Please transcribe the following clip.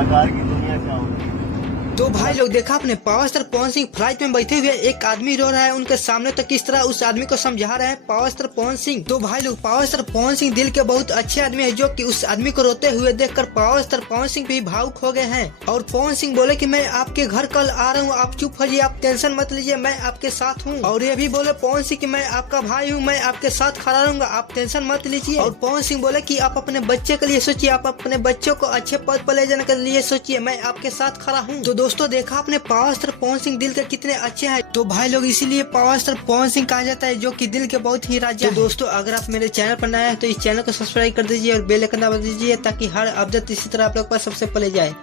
कलाकार की दुनिया क्या होती है। तो भाई लोग देखा आपने power star Pawan Singh flight में बैठे हुए एक आदमी रो रहा है उनके सामने, तो किस तरह उस आदमी को समझा रहे हैं पावर स्टार पवन सिंह। तो भाई लोग पावर स्टार पवन सिंह दिल के बहुत अच्छे आदमी है, जो कि उस आदमी को रोते हुए देखकर पावर स्टार पवन सिंह भी भावुक हो गए हैं। और पवन सिंह बोले कि मैं आपके घर कल आ रहा हूँ, आप चुप हो जाइए, आप टेंशन मत लीजिए, मैं आपके साथ हूँ। और ये भी बोले पवन सिंह कि मैं आपका भाई हूँ, मैं आपके साथ खड़ा रहूंगा, आप टेंशन मत लीजिए। और पवन सिंह बोले कि आप अपने बच्चे के लिए सोचिए, आप अपने बच्चों को अच्छे पद पर ले जाने के लिए सोचिए, मैं आपके साथ खड़ा हूँ। तो दोस्तों देखा आपने पावर स्टार पवन सिंह दिल के कितने अच्छे हैं। तो भाई लोग इसीलिए पावर स्टार पवन सिंह कहा जाता है, जो कि दिल के बहुत ही राजा है। तो दोस्तों अगर आप मेरे चैनल पर नए हैं तो इस चैनल को सब्सक्राइब कर दीजिए और बेल आइकन दबा दीजिए, ताकि हर अपडेट इसी तरह आप लोग पास सबसे पहले जाए।